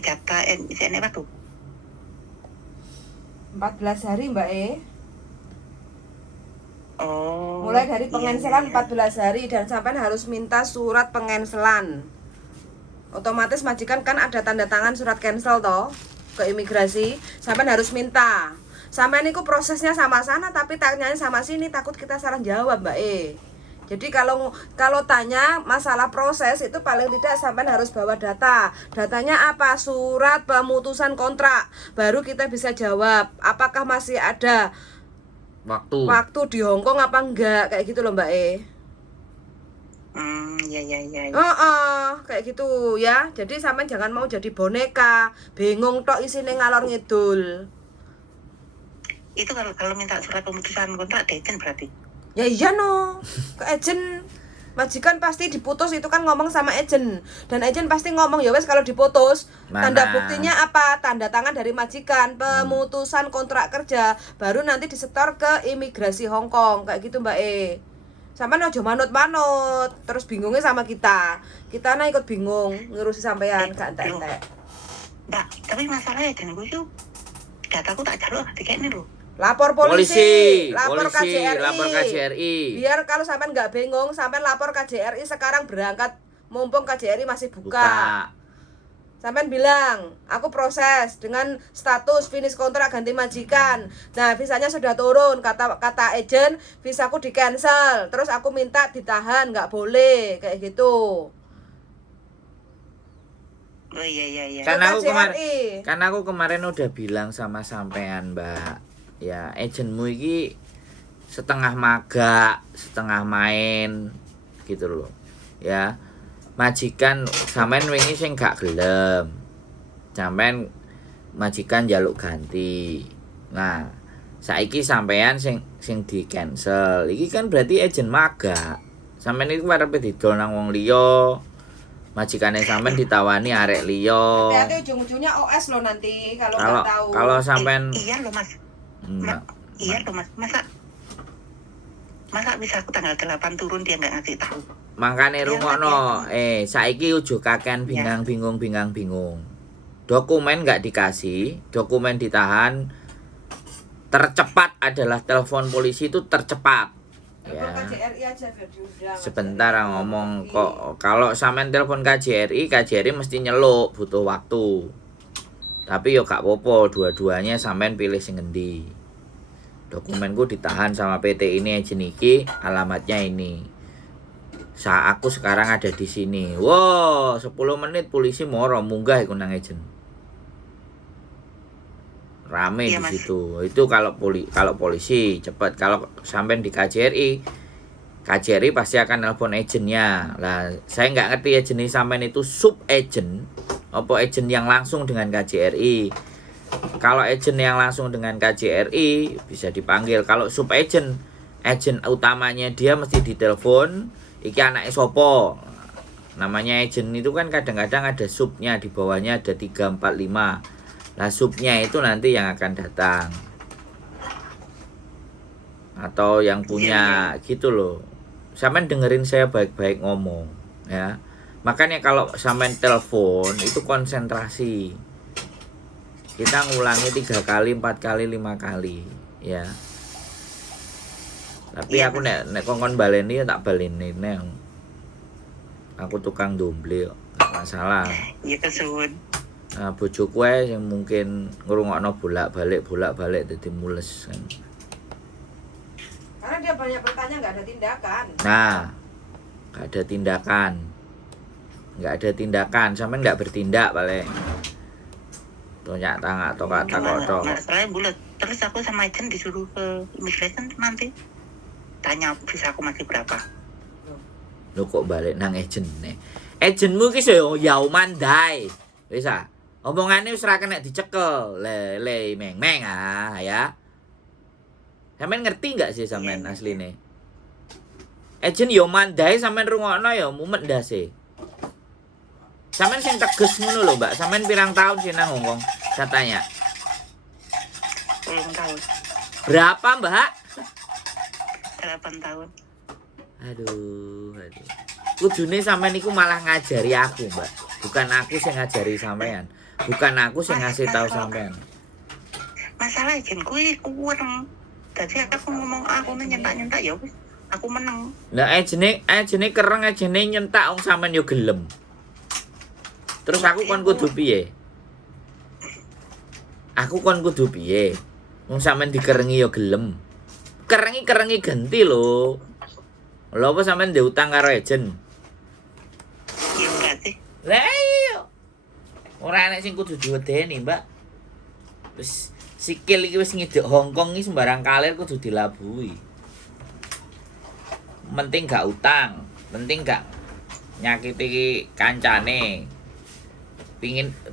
data ini waktu 14 hari Mbak Oh. Mulai dari pengenselan iya. 14 hari dan sampai harus minta surat pengenselan. Otomatis majikan kan ada tanda tangan surat cancel toh ke imigrasi, sampai harus minta. Sampai niku prosesnya sama sana tapi tanyanya sama sini, takut kita salah jawab Mbak Jadi kalau tanya masalah proses itu paling tidak sampai harus bawa data. Datanya apa? Surat pemutusan kontrak. Baru kita bisa jawab apakah masih ada waktu di Hongkong apa enggak, kayak gitu loh Mbak Iya. Kayak gitu ya. Jadi sampai jangan mau jadi boneka, bingung tok isine ngalor ngidul. Itu kalau minta surat pemutusan kontrak agent berarti. Ya iya no, ke agent. Majikan pasti diputus itu kan ngomong sama agent. Dan agent pasti ngomong ya wes kalau diputus, tanda buktinya apa? Tanda tangan dari majikan, pemutusan kontrak kerja, baru nanti disetor ke imigrasi Hongkong, kayak gitu Mbak Sampai ojo manut-manut, terus bingungnya sama kita. Kita nah ikut bingung ngurusi sampean gak entek-entek. Mbak, tapi masalahnya agent gue tuh dataku tak jalur kayak ini loh. Lapor polisi, lapor KJRI. Lapor KJRI. Biar kalau sampean nggak bingung, sampean lapor KJRI sekarang berangkat, mumpung KJRI masih buka. Sampean bilang, aku proses dengan status finish kontrak ganti majikan. Nah, visanya sudah turun, kata agent, visaku di cancel. Terus aku minta ditahan, nggak boleh, kayak gitu. Oh iya. Karena aku kemarin udah bilang sama sampean Mbak. Ya, agentmu iki setengah maga, setengah main gitu loh. Ya. Majikan sampean wingi sing gak gelem. Sampean majikan njaluk ganti. Nah, saiki sampean sing di cancel. Iki kan berarti agent maga. Sampean iku arepe didol nang wong liya. Majikane sampean ditawani arek liya. Hati-hati ujung-ujungnya OS lo nanti kalau nggak tahu. Kalau sampean iya loh Mas. Iya loh Mas. Masa bisa aku tanggal 8 turun dia nggak ngasih tahu. Makane rungokno, saiki ujuk kakean bingung. Dokumen nggak dikasih, dokumen ditahan. Tercepat adalah telepon polisi itu tercepat. Ya. Sebentar ngomong kok. Kalau sampean telepon KJRI mesti nyeluk, butuh waktu. Tapi yo gak apa-apa, dua-duanya sampean pilih sing ngendi. Dokumenku ditahan sama PT ini, agent iki, alamatnya ini. Aku sekarang ada di sini. Wow, 10 menit polisi moro munggah iku nang agent. Rame iya, di situ. Itu kalau polisi cepat. Kalau sampean di KJRI pasti akan nelpon agentnya. Lah, saya nggak ngerti agent ini sampean itu sub agent apa agent yang langsung dengan KJRI. Kalau agent yang langsung dengan KJRI bisa dipanggil. Kalau sub agent utamanya dia mesti ditelepon. Iki anake sopo. Namanya agent itu kan kadang-kadang ada subnya, di bawahnya ada 3, 4, 5. Nah subnya itu nanti yang akan datang. Atau yang punya gitu loh. Sampean dengerin saya baik-baik ngomong ya. Makanya kalau sampean telepon itu konsentrasi. Kita ngulangi 3 kali, 4 kali, 5 kali ya. Tapi aku nek kongkon baleni tak baleni nek. Aku tukang domble kok. Masalah. Iya kesuwun. Nah, bojoku ae yang mungkin ngrungokno bolak-balik dadi mules kan. Karena dia banyak bertanya nggak ada tindakan. Nah, nggak ada tindakan, sampean nggak bertindak paling. Tonyak tangak atau kata kotor. Masalahnya bulat. Terus aku sama agent disuruh ke immigration nanti tanya visa aku masih berapa. Lo kok balik nang agent nih? Agentmu ki yo mandai. Wis ah. Omongane wis ora kena dicekel. Le meng ya. Sampeyan ngerti enggak sih sampean asline? Agent yo mandai sampean rungokno yo mumet ndase. Sampean sing tegas ngono lho, Mbak. Sampean pirang tahun sih nang Hongkong? Saya tanya. 10 tahun. Berapa, Mbak? 8 tahun. Aduh. Kudune sampean iku malah ngajari aku, Mbak. Bukan aku sing ngajari sampean. Bukan aku sing Mas, ngasih tahu mas, sampean. masalah izin kuwi kurang. Jadi aku ngomong aku nyentak ya wis aku menang. Lah ejene kereng ejene nyentak wong sampean yo gelem. Terus aku kon kudu piye? Aku kon kudu piye? Wong sampean dikerengi yo gelem. Kerengi ganti lho. Lha apa sampean ndek utang karo ejen? Ya enggak sih. Lah iya. Ora enek sing kudu diwedeni, Mbak. Wis sikil iki wis ngidek Hongkong iki sembarang kalir kudu dilabuhi. Penting gak utang, penting gak nyakiti kancane.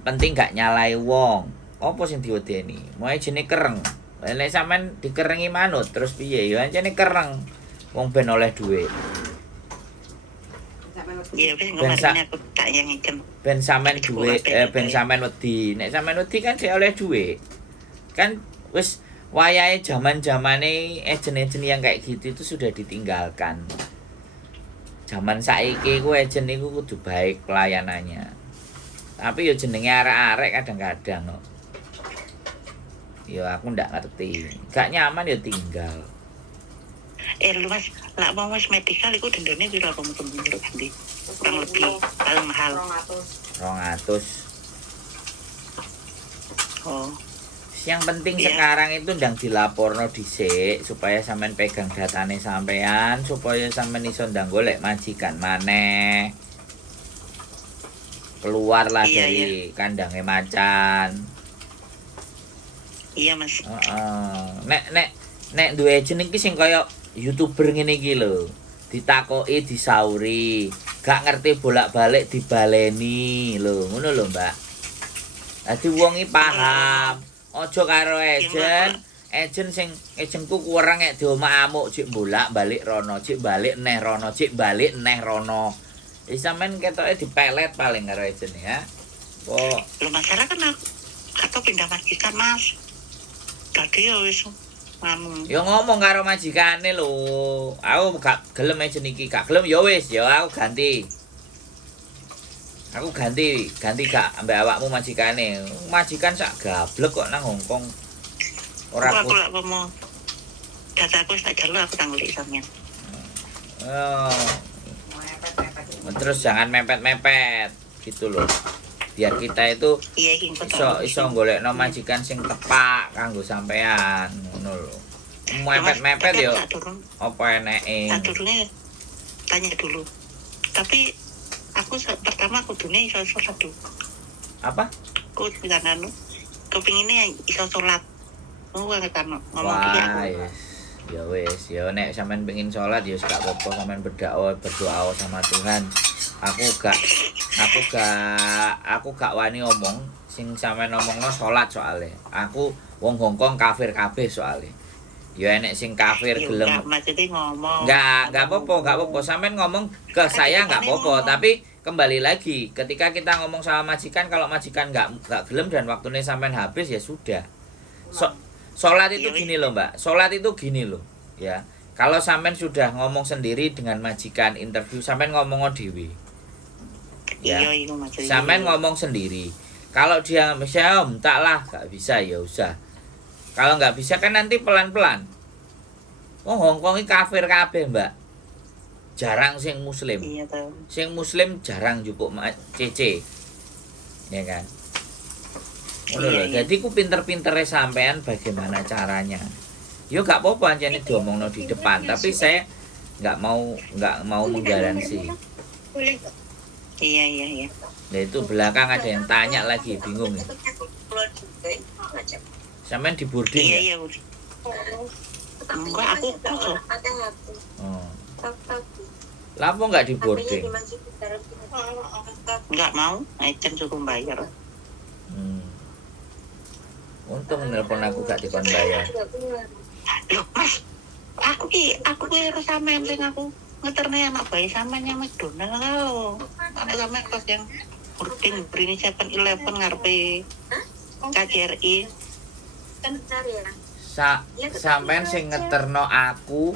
Penting gak nyalai wong. Apa sing diwedeni? Moe jenenge kereng. Nek sampean dikerengi manut terus piye? Ya ancene kereng. Wong ben oleh dhuwit. Ya wis Ben sa- kemarin aku tak yang ikem. Ben sampean dhuwit, ben sampean wedi. Nek sampean wedi kan dhek oleh dhuwit. Kan wis wayahe zaman-zamane ejen-ejen yang kayak gitu itu sudah ditinggalkan. Zaman saiki ku ejen iku kudu baik pelayanannya. Tapi yo jenenge arek-arek kadang-kadang no. Yo aku ndak ngerti. Gak nyaman yo tinggal. Lu mas, lah mau mas medical iku dendane piro apa mungkin menurut Andi? Kurang lebih paling mahal. 200. Oh, Yang penting Iya. sekarang itu ndang dilaporno dhisik supaya sampean pegang datane sampean, supaya sampean iso ndang golek majikan maneh. Keluarlah Iya, dari kandangnya macan. iya mas. Nek duwe ejen iki sing kaya YouTuber ngene iki lho. Ditakoki disauri, gak ngerti bolak-balik dibaleni lho, ngono lho, Mbak. Dadi wong iki paham. Aja karo ejen sing ejenku kurang nek diomak amuk cik bolak-balik rono, cik balik neh rono, cik balik neh rono. Wis sampean ketoke dipelet paling karo ejen ya. Kok Lu masalah kan aku pindah majikan mas. Tadi ya wis nganu. yo ngomong karo majikane lho. Aku gak gelem ejen iki, gak gelem ya wis, ya aku ganti. Aku ganti gak ambek awakmu majikane. Majikan sak gablek kok nang Hongkong. Ora Aku lak mau dataku tak jalu aku tangguli sampean. Terus jangan mepet-mepet gitu loh. Biar kita itu Iya iki kok. iso golekno majikan sing tepak kanggo sampean ngono lho. Mepet-mepet yo apa eneke. Tak durunge tanya dulu. Tapi aku pertama kudune iso sholat dulu. Apa? Aku bilang anu kepinginnya iso sholat. Mau ngomong Wah, iki. ya wis, ya nek sampean pengin salat ya gak apa-apa sampean berdoa sama Tuhan. Aku gak wani omong sing sampean ngomongno salat soalnya. Aku wong Hongkong kafir kabeh soalnya. Ya enek sing kafir gelem. Maksudnya ngomong. Enggak apa-apa. Sampean ngomong ke saya enggak apa-apa, tapi kembali lagi ketika kita ngomong sama majikan, kalau majikan enggak gelem dan waktunya sampean habis ya sudah. Salat itu gini loh, Mbak. Salat itu gini loh, ya. Kalau sampean sudah ngomong sendiri dengan majikan interview, sampean ngomong dhewe. Ya. Iya, itu maksudnya. Sampean ngomong sendiri. Kalau dia bisa taklah, enggak bisa ya usah. Kalau enggak bisa kan nanti pelan-pelan. Oh, Hongkong ini kafir kabeh, Mbak. Jarang sing muslim. Iya tahu. Sing muslim jarang jupuk CC. Ya kan? Ngono lho. Iya. Jadi ku pinter-pintere sampean bagaimana caranya. Yo gak apa-apa anjene diomongno di depan, tapi saya nggak mau menggaransi. Iya. Nah itu belakang ada yang tanya lagi, bingung ya. Sampean di boarding ya? Iya. Enggak, aku kosong. Oh. Lah apa nggak di boarding? Enggak mau, Aican suruh bayar. Untung nelpon aku gak dikon bayar. Loh, Mas. Aku harus sampean sing aku ngeterne anak bayi sampean McDonald kalau. Anak sampean kos yang boarding brini 7-Eleven ngarepe KJRI. Sampean sing ngeterno aku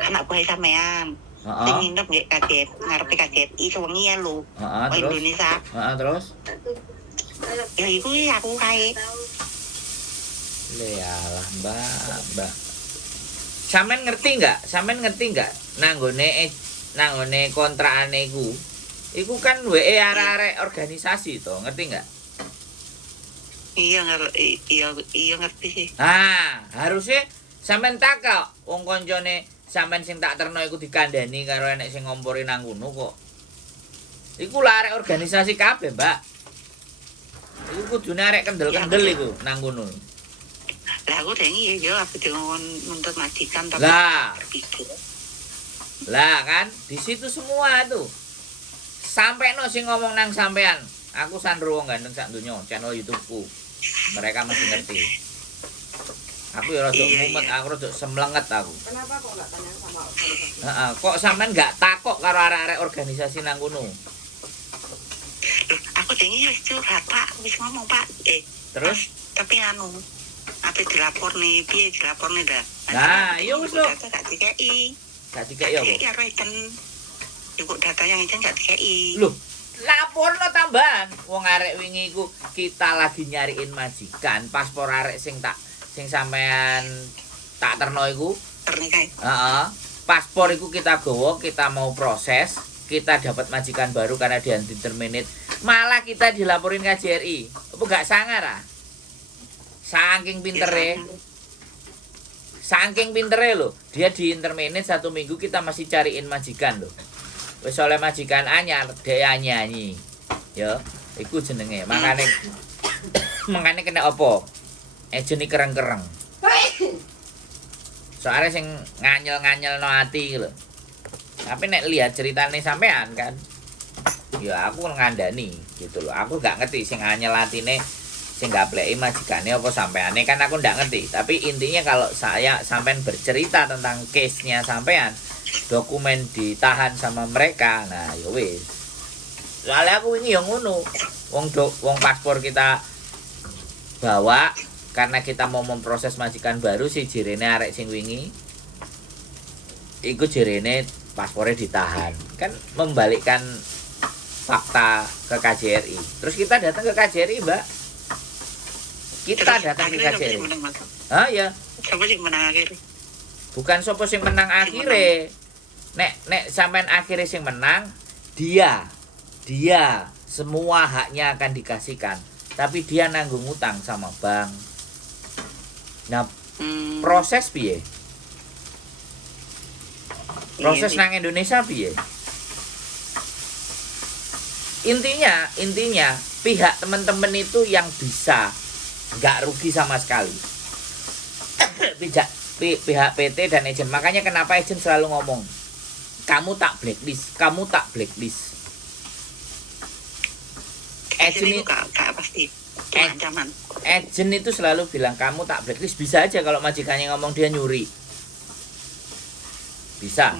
Anak bayi sampean. Heeh. Sing nginep nggih kaget, ngarepe KGRI sewengi ya lho. Heeh, Oh, terus. Indonesia. Heeh, terus. Ya iku aku kae. Lealah, Mbak. Sampean ngerti nggak? Nanggone kontrakane iku kan WE arek-arek organisasi to, ngerti nggak? Iya ngerti sih. Harusnya sampean takok wong koncone sampean sing tak terno iku dikandani karo enek sing ngompori nang kono kok. Iku lah arek organisasi kabeh, Mbak. Iku kudune arek kendel-kendel iku nang kono. Lah aku dengi ya aku ngomong nuntut majikan tapi Lah. berpikir. Lah kan, di situ semua tuh. Sampai no sing ngomong nang sampean. Aku sandro wong gandeng sak donya channel YouTube-ku. Mereka masih ngerti. Aku ya rada Iya, mumet, iya. aku rada semlenget aku. Kenapa kok nggak tanya sama organisasi? Heeh, kok sampean nggak takok karo arek-arek organisasi nang kono? Loh, aku dengi wis curhat Pak, wis ngomong Pak. Terus tapi apa dilapor nih, piye dilapor nih dah. Nah, iya wis lho. Data gak dikei. gak dikek ya apa? Dikei karo Eden. Cukup data yang Eden gak dikei. Loh, laporno tambahan. Wong arek wingi iku kita lagi nyariin majikan, paspor arek sing sampean tak terno iku. Pernikahan. Heeh. Paspor iku kita gowo, kita mau proses, kita dapat majikan baru karena dia terminate. Malah kita dilaporin KJRI. Apa gak sangar ah? Saking pintere. Saking pintere lho. Dia di interminate 1 minggu kita masih cariin majikan lho. Wis oleh majikan anyar, dia nyanyi. Ya, iku jenenge. Makane kena apa? Ejeni kereng-kereng. Soalnya sing nganyel-nganyel no hati lho. Tapi nek lihat ceritane sampean kan, ya aku ngandani gitu loh. Aku gak ngerti sing nganyel atine sing gapleki majikane apa sampeane kan aku ndak ngerti. Tapi intinya kalau saya sampean bercerita tentang case-nya sampean, dokumen ditahan sama mereka. Nah, ya wis. Soalnya aku ini yang ngono. Wong paspor kita bawa karena kita mau memproses majikan baru sih jirene arek sing wingi. Iku jirene paspornya ditahan. Kan membalikkan fakta ke KJRI. Terus kita datang ke KJRI, Mbak. Kita datang ke KJRI. Ah ya. Siapa sih menang akhir? Bukan sopo sing menang akhire. Nek sampean akhire sing menang, dia semua haknya akan dikasihkan. Tapi dia nanggung utang sama bank. Nah, proses piye? Proses nang Indonesia piye? Intinya pihak teman-teman itu yang bisa nggak rugi sama sekali. Pihak PT dan agent. Makanya kenapa agent selalu ngomong, kamu tak blacklist. Agent itu gak pasti ancaman. Agent itu selalu bilang kamu tak blacklist. Bisa aja kalau majikannya ngomong dia nyuri. Bisa.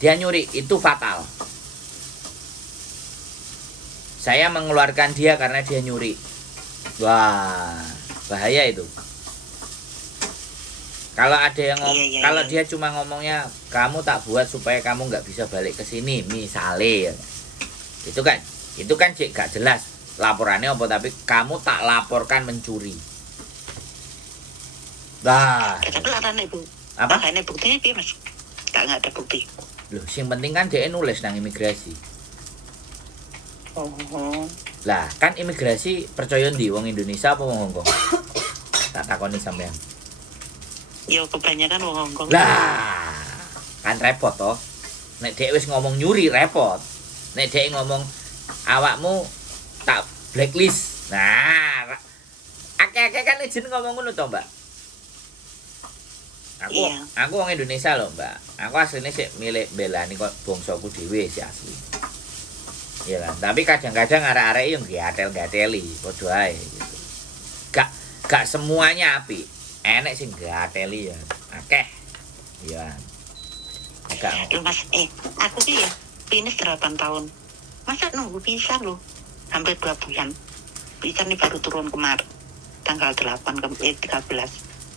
Dia nyuri, itu fatal. Saya mengeluarkan dia karena dia nyuri. Wah, bahaya itu. Kalau ada yang kalau dia cuma ngomongnya kamu tak buat supaya kamu nggak bisa balik ke sini, misalnya, itu kan gak jelas laporannya apa, tapi kamu tak laporkan mencuri. Nah, Tapi ada ibu. apa? Ada buktinya piye Mas? Nggak ada bukti. Loh, sing penting kan dia nulis nang imigrasi. Oh. Lah, kan imigrasi percaya ndi wong Indonesia apa wong Hongkong? Tak takoni sampean. Ya kebanyakan wong Hongkong. Lah, kan repot toh. Nek dhek wis ngomong nyuri repot. Nek dhek ngomong awakmu tak blacklist. Nah, akeh-akeh kan izin ngomong ngono to, Mbak. Aku wong Indonesia loh, Mbak. Aku aslinya sih milik belani kok bangsaku dhewe sih asli. Iya kan. Tapi kadang-kadang arek-arek yang gatel-gateli, padha ae gitu. Gak semuanya api. Enek sing gateli ya. Akeh. Iya. Gak. Loh Mas, aku sih ya finish 8 tahun. Masa nunggu visa loh? Hampir 2 bulan. Visa nih baru turun kemarin. Tanggal 13.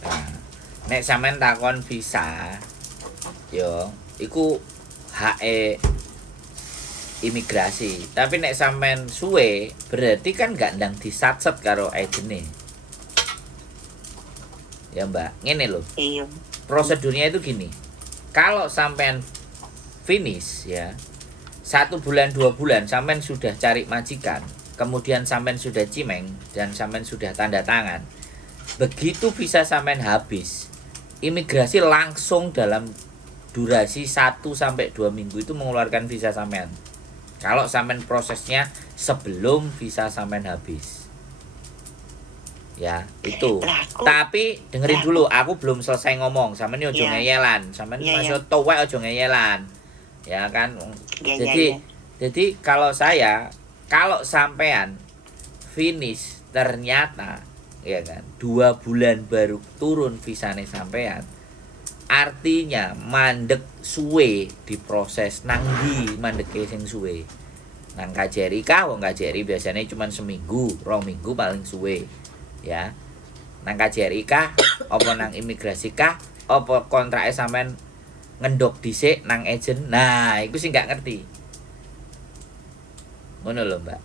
Nah, nek sampean takon visa, yo iku HE imigrasi. Tapi nek sampean suwe berarti kan gak ndang disatset karo agene. Ya Mbak, ngene lho. Iya. Prosedurnya itu gini. Kalau sampean finish ya 1 bulan 2 bulan sampean sudah cari majikan, kemudian sampean sudah cimeng dan sampean sudah tanda tangan. Begitu visa sampean habis, imigrasi langsung dalam durasi 1 sampai 2 minggu itu mengeluarkan visa sampean. Kalau sampean prosesnya sebelum visa sampean habis. Ya, itu. Tapi dengerin dulu, aku belum selesai ngomong. Sampean ojo ngeyelan, sampean masih tuwek ojo ngeyelan. Ya kan? Jadi kalau sampean finish ternyata ya kan 2 bulan baru turun visane sampean, artinya mandek suwe diproses nang ndi mandeke sing suwe. Nang KJRI kah? Wong KJRI biasanya cuma seminggu, 2 minggu paling suwe. Ya. Nang KJRI kah? Apa nang imigrasi kah? Apa kontraknya sampean ngendok dhisik nang agent? Nah, iku sih nggak ngerti. Ngono lho, Mbak.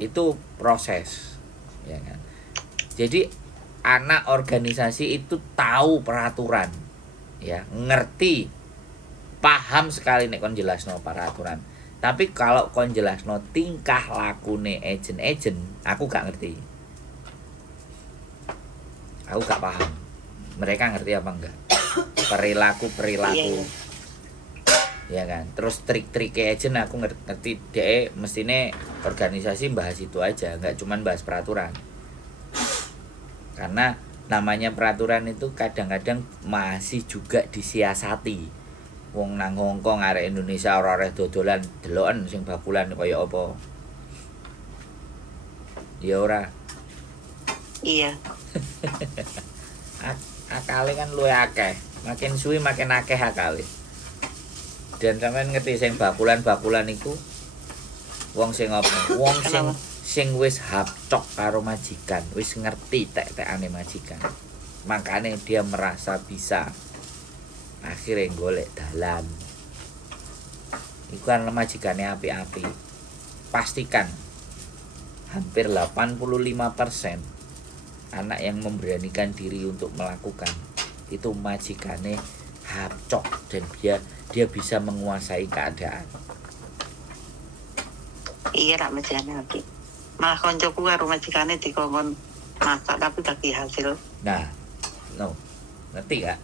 Itu proses. Ya kan. Jadi anak organisasi itu tahu peraturan. Ya, ngerti. Paham sekali nek kon jelasno peraturan. Tapi kalau kon jelasno tingkah lakune agent-agent, aku gak ngerti. Aku gak paham. Mereka ngerti apa enggak? Perilaku. Ya kan. Terus trik-trik agent aku ngerti deh, mestine organisasi bahas itu aja, nggak cuman bahas peraturan. Karena namanya peraturan itu kadang-kadang masih juga disiasati. Wong nang Hongkong arek Indonesia ora oleh dodolan deloken sing bakulan kaya apa. Ya ora. Iya. Akale kan luwih akeh. Makin suwi makin akeh akale. Dan sampean ngerti sing bakulan-bakulan iku wong sing apa? Wong sing wis hapcok karo majikan, wis ngerti tek-tekane majikan. Makanya dia merasa bisa akhirnya golek dalan. Iku kan majikane api-api. Pastikan hampir 85% anak yang memberanikan diri untuk melakukan itu majikane hapcok dan dia bisa menguasai keadaan. Iya rak majikane api. Malah koncoku karo majikane dikongkon masak tapi bagi hasil. Nah, ngerti gak?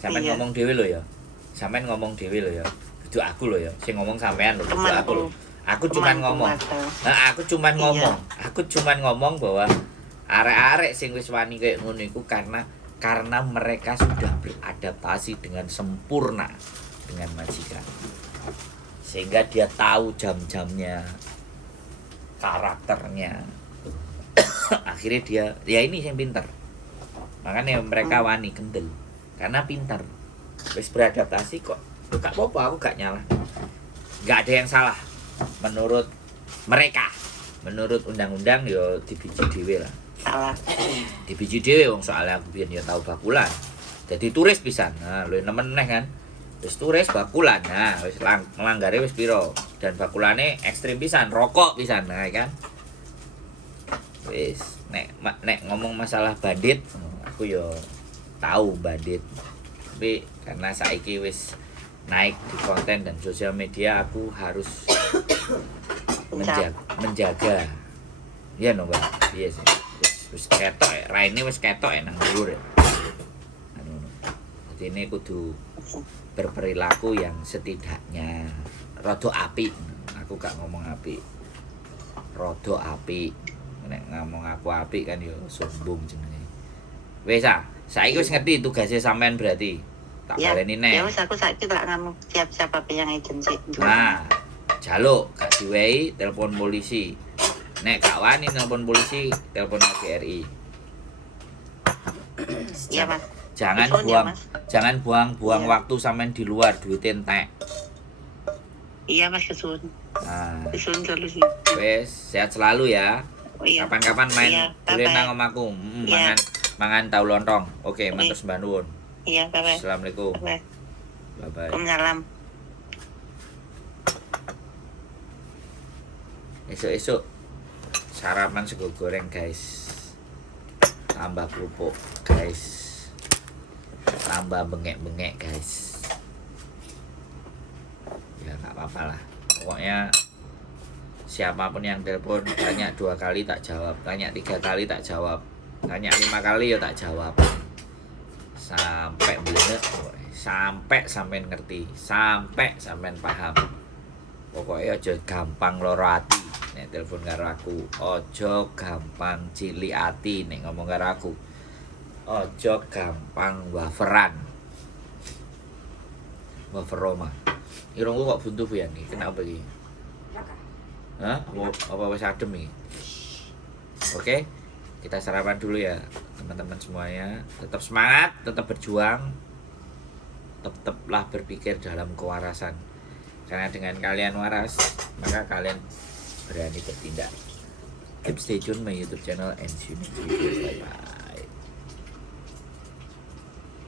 Sampean ngomong dhewe lho ya. Sampean ngomong dhewe lho ya. Dudu aku lho ya. Sing ngomong sampean lho, dudu aku lho. Aku cuman ngomong. Nah, aku cuman ngomong. Aku cuman ngomong bahwa arek-arek sing wis wani kayak ngono iku karena mereka sudah beradaptasi dengan sempurna dengan majikan. Sehingga dia tahu jam-jamnya, karakternya. Akhirnya dia, ya ini yang pintar. Makanya mereka wani kendel. Karena pintar. Wis beradaptasi kok. Gak apa-apa, aku gak nyalah. Gak ada yang salah. Menurut mereka. Menurut undang-undang yo dibiji dhewe lah. Salah. Dibiji dhewe wong soalnya aku biyen ya tau bakulan. Jadi turis pisan. Nah, luwih nemen neh kan. Wis turis bakulan. Nah, wis ngelanggare wis piro. Dan bakulane ekstrim pisan, rokok pisan. Nah, kan. Wis nek ngomong masalah bandit, aku yo tahu bandit. Tapi karena saiki wis naik di konten dan sosial media, aku harus menjaga. Iya no, Mbak. Iya sih. Wis ketok ya, raine wis ketok ya nang dhuwur ya. Jadi ini kudu berperilaku yang setidaknya rada apik. Aku gak ngomong apik. Rada apik. Nek ngomong aku apik kan yo sombong jenenge. Wis saiki wis ngerti tugasnya sampean berarti. Tak baleni nek. Ya wis aku saiki tak ngomong siap-siap apa yang agensi. Nah, jaluk gak diwehi telepon polisi. Nek gak wani telepon polisi, telepon KJRI. Iya, Mas. Jangan buang waktu sampean di luar, duit entek. Iya, Mas, kesun. Nah, Kesun solusi. wes sehat selalu ya. Oh, iya. Kapan-kapan main dolen nang omahku. Iya. Mangan tahu lontong. Oke, matur sembah nuwun. Iya, bye-bye. Assalamualaikum. Bye-bye. Bye bye. Waalaikumsalam. Esok-esok sarapan sego goreng guys, tambah kerupuk guys, tambah bengek-bengek guys. Ya nggak apa-apa lah, pokoknya siapapun yang telepon tanya 2 kali tak jawab, tanya 3 kali tak jawab, tanya 5 kali ya tak jawab, sampai bener, sampai sampean ngerti, sampai sampean paham. Pokoknya aja gampang loro ati nek telepon karo aku. Ojo gampang cilik ati nek ngomong karo aku. Ojo gampang waferan. Wafer Roma. Irungku kok buntu ya nih. Kenapa iki? Hah? Apa wis adem iki? Oke. Kita sarapan dulu ya, teman-teman semuanya. Tetap semangat, tetap berjuang. Tetaplah berpikir dalam kewarasan. Karena dengan kalian waras, maka kalian berani bertindak. Keep stay tune my YouTube channel and see you next video. Bye bye.